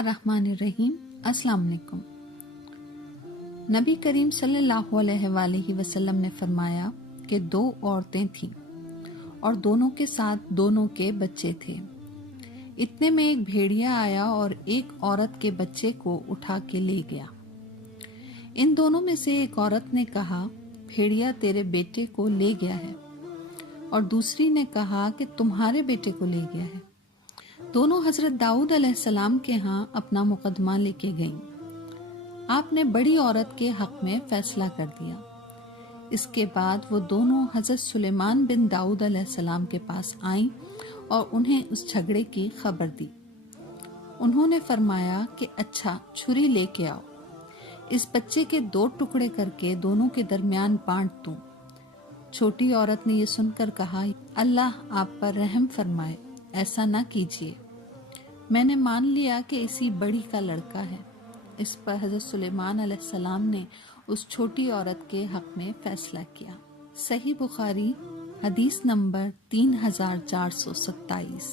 बिस्मिल्लाहिर्रहमानिर्रहीम। अस्सलाम वालेकुम। नबी करीम सल्लल्लाहु अलैहि वसल्लम ने फरमाया कि दो औरतें थीं और दोनों के साथ दोनों के बच्चे थे। इतने में एक भेड़िया आया और एक औरत के बच्चे को उठा के ले गया। इन दोनों में से एक औरत ने कहा, भेड़िया तेरे बेटे को ले गया है, और दूसरी ने कहा कि तुम्हारे बेटे को ले गया है। दोनों हजरत दाऊद अलैहिस्सलाम के यहाँ अपना मुकदमा लेके गईं। आपने बड़ी औरत के हक में फैसला कर दिया। इसके बाद वो दोनों हजरत सुलेमान बिन दाऊद अलैहिस्सलाम के पास आईं और उन्हें उस झगड़े की खबर दी। उन्होंने फरमाया कि अच्छा, छुरी लेके आओ, इस बच्चे के 2 टुकड़े करके दोनों के दरमियान बांट दूं। छोटी औरत ने ये सुनकर कहा, अल्लाह आप पर रहम फरमाए, ऐसा ना कीजिए। मैंने मान लिया कि इसी बड़ी का लड़का है। इस पर हजरत सुलेमान अलैहिस्सलाम ने उस छोटी औरत के हक में फैसला किया। सही बुखारी हदीस नंबर 3427।